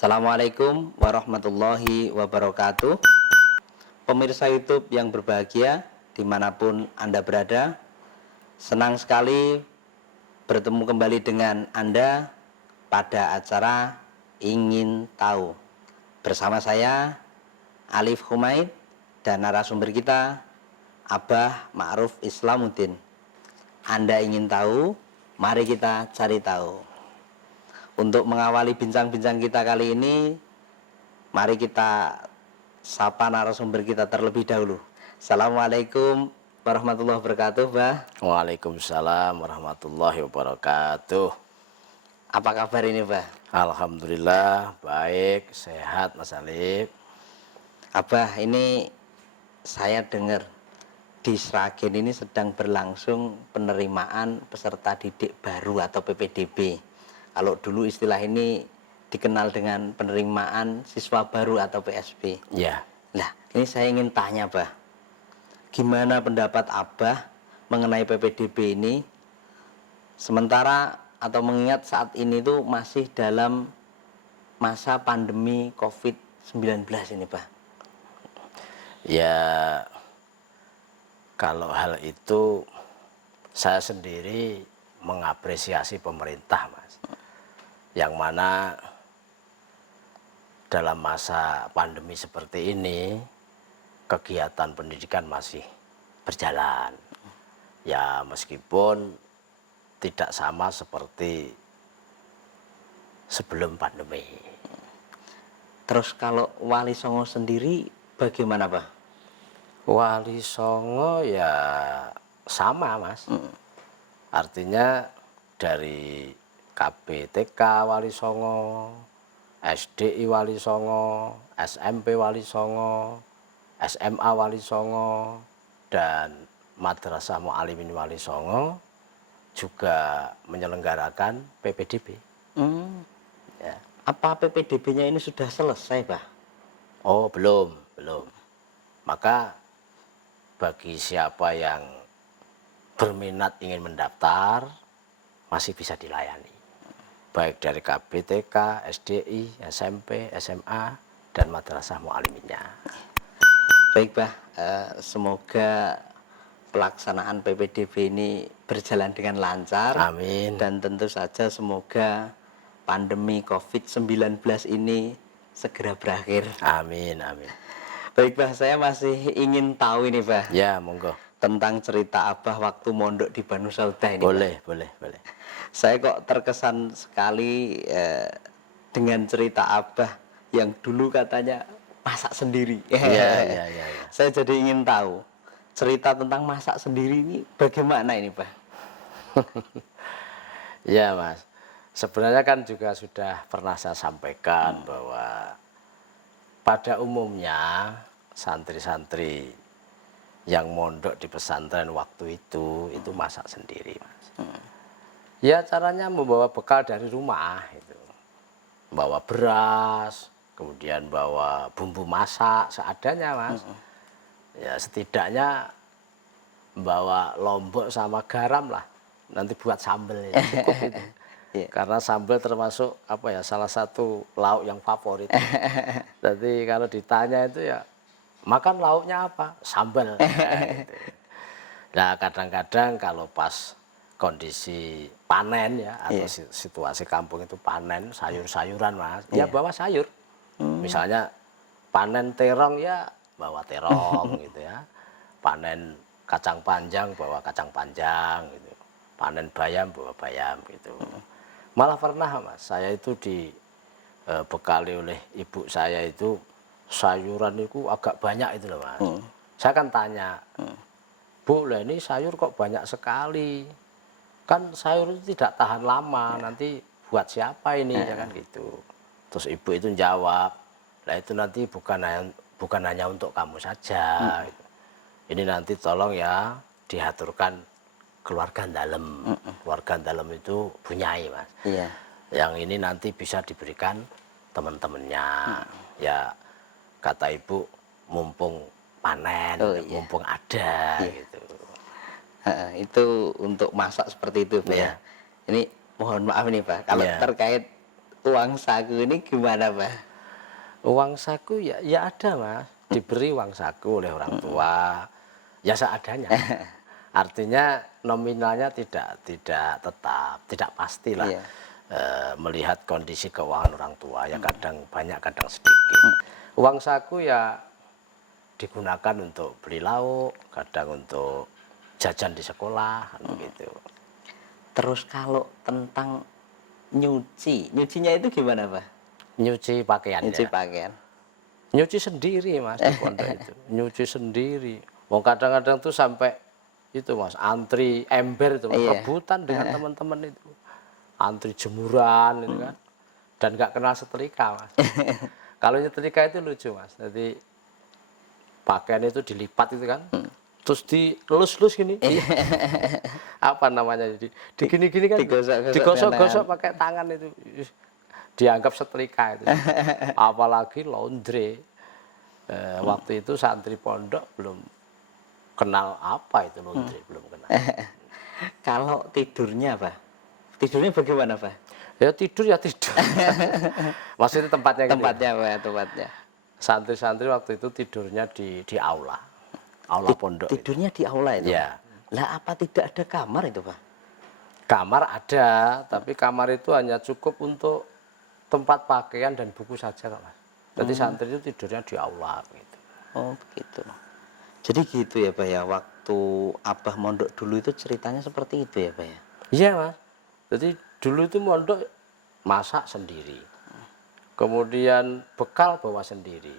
Assalamualaikum warahmatullahi wabarakatuh. Pemirsa YouTube yang berbahagia dimanapun Anda berada, senang sekali bertemu kembali dengan Anda pada acara Ingin Tahu. Bersama saya Alif Humaid dan narasumber kita Abah Ma'ruf Islamuddin. Anda ingin tahu? Mari kita cari tahu. Untuk mengawali bincang-bincang kita kali ini, mari kita sapa narasumber kita terlebih dahulu. Assalamualaikum warahmatullahi wabarakatuh, Bah. Waalaikumsalam warahmatullahi wabarakatuh. Apa kabar ini, Bah? Alhamdulillah baik, sehat Mas Alif. Abah, ini saya dengar di Sragen ini sedang berlangsung penerimaan peserta didik baru atau PPDB. Kalau dulu istilah ini dikenal dengan penerimaan siswa baru atau PSB. Ya. Nah, ini saya ingin tanya, Bah. Gimana pendapat Abah mengenai PPDB ini? Sementara atau mengingat saat ini tuh masih dalam masa pandemi COVID-19 ini, Bah. Ya, kalau hal itu saya sendiri mengapresiasi pemerintah, Mas. Yang mana dalam masa pandemi seperti ini kegiatan pendidikan masih berjalan. Ya, meskipun tidak sama seperti sebelum pandemi. Terus kalau Wali Songo sendiri bagaimana, Pak? Wali Songo ya sama, Mas. Artinya dari KBTK Wali Songo, SDI Wali Songo, SMP Wali Songo, SMA Wali Songo, dan Madrasah Mu'alimin Wali Songo juga menyelenggarakan PPDB. Ya. Apa PPDB-nya ini sudah selesai, Pak? Oh, belum. Maka bagi siapa yang berminat ingin mendaftar masih bisa dilayani. Baik dari KBTK, SDI, SMP, SMA, dan Madrasah Mu'aliminnya. Baik, Bah. Semoga pelaksanaan PPDB ini berjalan dengan lancar. Amin. Dan tentu saja semoga pandemi COVID-19 ini segera berakhir. Amin. Baik, Bah. Saya masih ingin tahu ini, Bah. Ya, monggo. Tentang cerita Abah waktu mondok di Banu Saudah ini, Boleh. Saya kok terkesan sekali dengan cerita Abah yang dulu katanya masak sendiri. Iya. Saya jadi ingin tahu cerita tentang masak sendiri ini bagaimana ini, Bah? Ya, Mas. Sebenarnya kan juga sudah pernah saya sampaikan bahwa pada umumnya santri-santri yang mondok di pesantren waktu itu masak sendiri, Mas. Ya, caranya membawa bekal dari rumah itu. Bawa beras, kemudian bawa bumbu masak seadanya, Mas. Ya, setidaknya bawa lombok sama garam lah. Nanti buat sambal ya, cukup itu. Karena sambal termasuk salah satu lauk yang favorit. Jadi kalau ditanya itu ya, makan lauknya apa? Sambal. Nah, kadang-kadang kalau pas kondisi panen ya, atau situasi kampung itu panen sayur-sayuran, Mas, ya bawa sayur. Misalnya panen terong ya bawa terong gitu ya. Panen kacang panjang bawa kacang panjang gitu. Panen bayam bawa bayam gitu. Malah pernah, Mas, saya itu dibekali oleh ibu saya itu sayuran itu agak banyak itu loh, Mas. Saya kan tanya, Bu, lah ini sayur kok banyak sekali? Kan sayur itu tidak tahan lama, nanti buat siapa ini, ya kan gitu. Terus ibu itu jawab, lah itu nanti bukan hanya untuk kamu saja. Gitu. Ini nanti tolong ya diaturkan keluarga dalam. Keluarga dalam itu bunyai, Mas. Iya. Yang ini nanti bisa diberikan teman-temannya. Ya kata ibu, mumpung panen, mumpung ada gitu. Itu untuk masak seperti itu, Pak. Ya. Ini mohon maaf nih, Pak, kalau terkait uang saku ini gimana, Pak? Uang saku ya ada Mas, diberi uang saku oleh orang tua, ya seadanya. Artinya nominalnya tidak tetap, tidak pastilah. Iya. Melihat kondisi keuangan orang tua ya kadang banyak kadang sedikit. Uang saku ya digunakan untuk beli lauk, kadang untuk jajan di sekolah, kan begitu. Terus kalau tentang nyucinya itu gimana, Pak? Nyuci pakaian Nyuci ya. pakaian. Nyuci sendiri Mas di pondok itu. Nyuci sendiri. Wong kadang-kadang tuh sampai itu Mas, antri ember itu Mas, Iya. rebutan dengan teman-teman itu. Antri jemuran itu kan. Dan nggak kenal setrika Mas. Kalau nyetrika itu lucu Mas. Jadi pakaian itu dilipat itu kan. Terus dilus-lus gini. Apa namanya jadi digini-gini kan. Digosok-gosok Digosok-gosok dengan pakai tangan itu. Dianggap setrika itu. Apalagi laundry. Waktu itu santri pondok belum kenal apa itu laundry, belum kenal. Kalau tidurnya, Pak? Tidurnya bagaimana, Pak? Ya tidur ya tidur. Maksudnya tempatnya gitu. Tempatnya, Pak, tempatnya. Santri-santri waktu itu tidurnya di aula. Aula pondok. Tidurnya di aula itu? Ya. Lah apa tidak ada kamar itu, Pak? Kamar ada, tapi kamar itu hanya cukup untuk tempat pakaian dan buku saja, Mas. Jadi santri itu tidurnya di aula gitu. Oh, begitu. Jadi gitu ya, Pak ya. Waktu Abah mondok dulu itu ceritanya seperti itu ya, Pak ya. Iya, Mas. Jadi dulu itu mondok masak sendiri. Kemudian bekal bawa sendiri.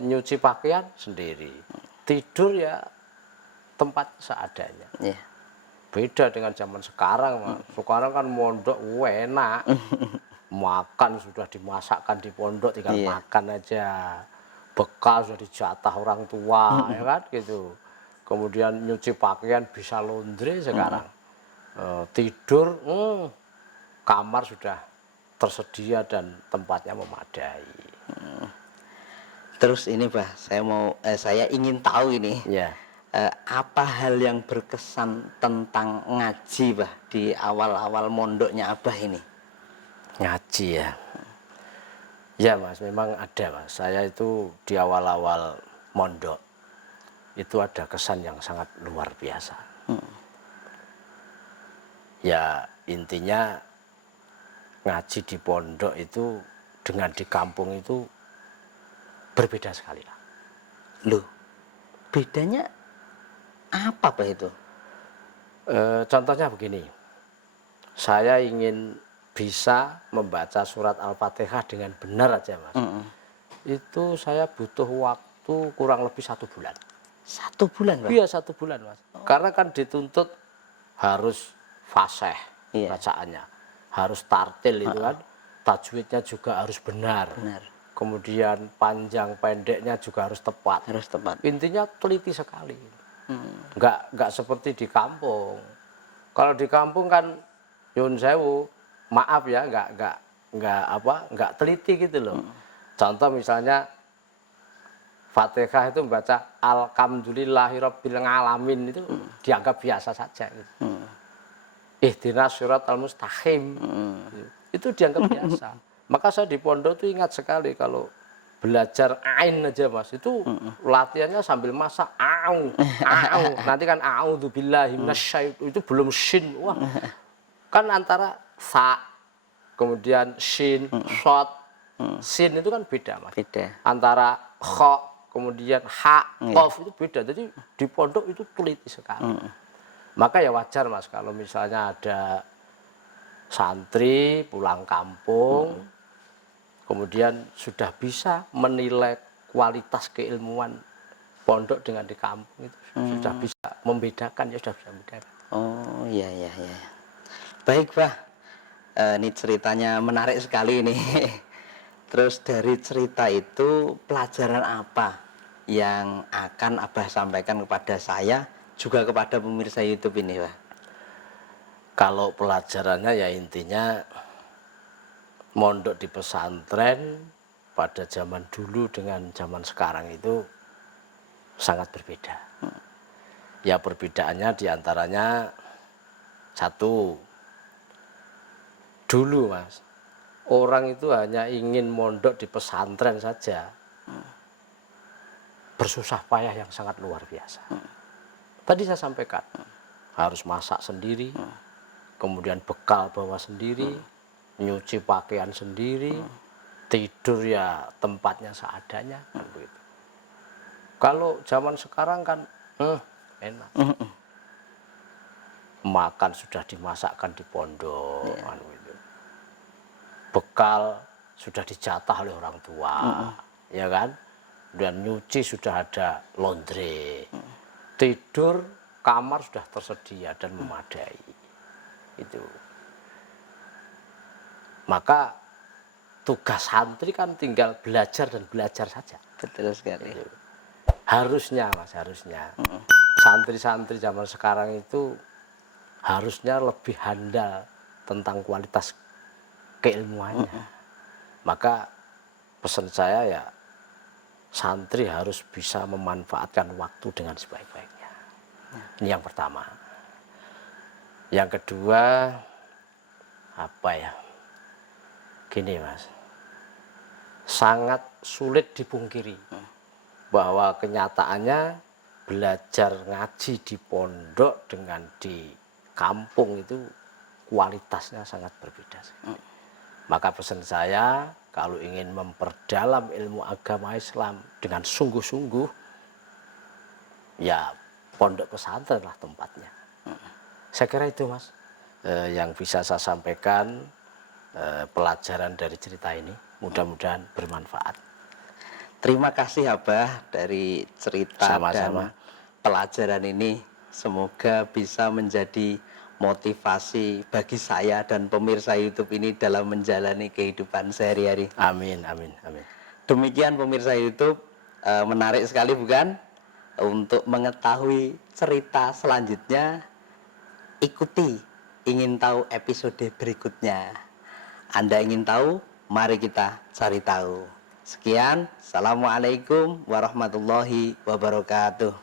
Nyuci pakaian sendiri. Tidur ya tempat seadanya. Iya. Beda dengan zaman sekarang, Mas. Sekarang kan mondok enak. Makan sudah dimasakkan di pondok, tinggal Iya. makan aja. Bekal sudah dijatah orang tua, ya kan gitu. Kemudian nyuci pakaian bisa laundry sekarang. Tidur, kamar sudah tersedia dan tempatnya memadai. Terus ini, Pak, saya ingin tahu ini. Ya, Apa hal yang berkesan tentang ngaji, Pak, di awal-awal mondoknya Abah ini? ngaji ya. Ya Mas, memang ada Mas. Saya itu di awal-awal mondok itu ada kesan yang sangat luar biasa. Ya intinya ngaji di pondok itu dengan di kampung itu berbeda sekali lah. Loh, bedanya apa, Pak itu? Contohnya begini, saya ingin bisa membaca surat Al-Fatihah dengan benar aja Mas. Itu saya butuh waktu kurang lebih 1 bulan. 1 bulan, Pak? Iya 1 bulan Mas. Karena kan dituntut harus fasih Iya. bacaannya, harus tartil itu kan, tajwidnya juga harus benar. Benar. Kemudian panjang pendeknya juga harus tepat. Harus tepat. Intinya teliti sekali. Nggak seperti di kampung. Kalau di kampung kan nyun sewu, maaf ya, nggak teliti gitu loh. Contoh misalnya Fatihah itu membaca Alhamdulillahirabbil alamin itu dianggap biasa saja gitu. Ihdinas siratal mustaqim. Itu dianggap biasa. Maka saya di pondok tuh ingat sekali kalau belajar ain aja Mas, itu latihannya sambil masak au. Nanti kan a'udzubillahi minasyaitonir itu belum shin. Wah. Kan antara sa kemudian shin, shot. Sin itu kan beda Mas. Beda. Antara kha kemudian ha, qaf itu beda. Jadi di pondok itu teliti sekali. Maka ya wajar Mas kalau misalnya ada santri pulang kampung kemudian sudah bisa menilai kualitas keilmuan pondok dengan di kampung itu sudah bisa membedakan, ya sudah bisa membedakan. Oh, iya, iya, iya. Baik, Pak. Ini ceritanya menarik sekali ini. Terus dari cerita itu pelajaran apa yang akan Abah sampaikan kepada saya juga kepada pemirsa YouTube ini, Pak? Kalau pelajarannya ya intinya mondok di pesantren pada zaman dulu dengan zaman sekarang itu sangat berbeda. Ya perbedaannya diantaranya satu, dulu Mas, orang itu hanya ingin mondok di pesantren saja, bersusah payah yang sangat luar biasa. Tadi saya sampaikan, harus masak sendiri, kemudian bekal bawa sendiri, nyuci pakaian sendiri, tidur ya tempatnya seadanya, kan begitu. Kalau zaman sekarang kan enak, makan sudah dimasakkan di pondok, kan begitu. Bekal sudah dijatah oleh orang tua, ya kan? Dan nyuci sudah ada laundry, tidur kamar sudah tersedia dan memadai, itu. Maka tugas santri kan tinggal belajar dan belajar saja. Betul sekali. Itu. Harusnya Mas, harusnya santri-santri zaman sekarang itu harusnya lebih handal tentang kualitas keilmuannya. Maka pesan saya ya, santri harus bisa memanfaatkan waktu dengan sebaik-baiknya. Ini yang pertama. Yang kedua, apa ya? Gini Mas, sangat sulit dipungkiri bahwa kenyataannya belajar ngaji di pondok dengan di kampung itu kualitasnya sangat berbeda. Maka pesan saya, kalau ingin memperdalam ilmu agama Islam dengan sungguh-sungguh, ya pondok pesantren lah tempatnya. Saya kira itu Mas, yang bisa saya sampaikan, pelajaran dari cerita ini. Mudah-mudahan bermanfaat. Terima kasih Abah dari cerita Sama-sama. dan pelajaran ini. Semoga bisa menjadi motivasi bagi saya dan pemirsa YouTube ini dalam menjalani kehidupan sehari-hari. Amin, amin, amin. Demikian pemirsa YouTube, menarik sekali bukan? Untuk mengetahui cerita selanjutnya, ikuti ingin tahu episode berikutnya. Anda ingin tahu? Mari kita cari tahu. Sekian, Assalamualaikum warahmatullahi wabarakatuh.